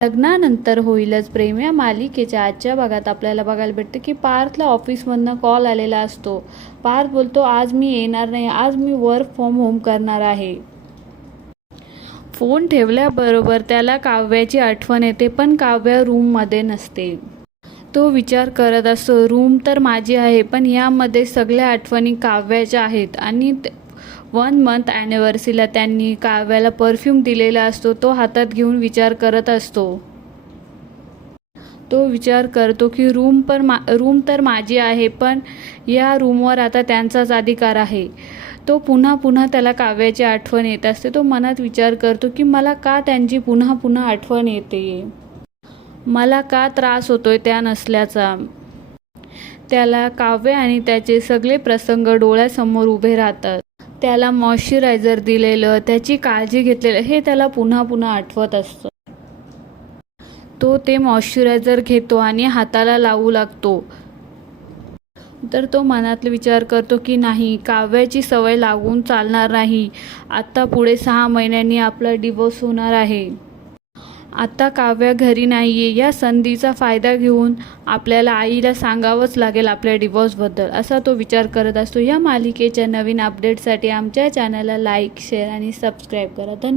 लग्नानंतर होईलच प्रेम. या मालिकेच्या आजच्या भागात आपल्याला बघायला भेटतं की पार्थला ऑफिसमधनं कॉल आलेला असतो. पार्थ बोलतो आज मी येणार नाही. आज मी वर्क फ्रॉम होम करणार आहे. फोन ठेवल्याबरोबर त्याला काव्याची आठवण येते पण काव्य रूममध्ये नसते. तो विचार करत असतो रूम तर माझी आहे पण यामध्ये सगळ्या आठवणी काव्याच्या आहेत आणि वन मंथ ॲनिव्हर्सरीला त्यांनी काव्याला परफ्यूम दिलेला असतो तो हातात घेऊन विचार करत असतो. तो विचार करतो की रूम पण मा रूम तर माझी आहे पण या रूमवर आता त्यांचाच अधिकार आहे. तो पुन्हा पुन्हा त्याला काव्याची आठवण येत असते. तो मनात विचार करतो की मला का त्यांची पुन्हा पुन्हा आठवण येते? मला का त्रास होतोय त्या नसल्याचा? त्याला काव्य आणि त्याचे सगळे प्रसंग डोळ्यासमोर उभे राहतात. त्याला मॉइश्चरायझर दिलेलं त्याची काळजी घेतलेलं हे त्याला पुन्हा पुन्हा आठवत असतं. तो ते मॉइश्चरायझर घेतो आणि हाताला लावू लागतो. तर तो मनातला विचार करतो की नाही काव्याची सवय लागून चालणार नाही. आत्ता पुढे सहा महिन्यांनी आपला डिवोर्स होणार आहे. आता काव्या घरी नाही आहे या संधीचा फायदा घेऊन आपल्याला आईला सांगावंच लागेल आपल्या डिवॉर्सबद्दल असा तो विचार करत असतो. या मालिकेच्या नवीन अपडेटसाठी आमच्या चॅनलला लाईक शेअर आणि सबस्क्राईब करा. धन्यवाद.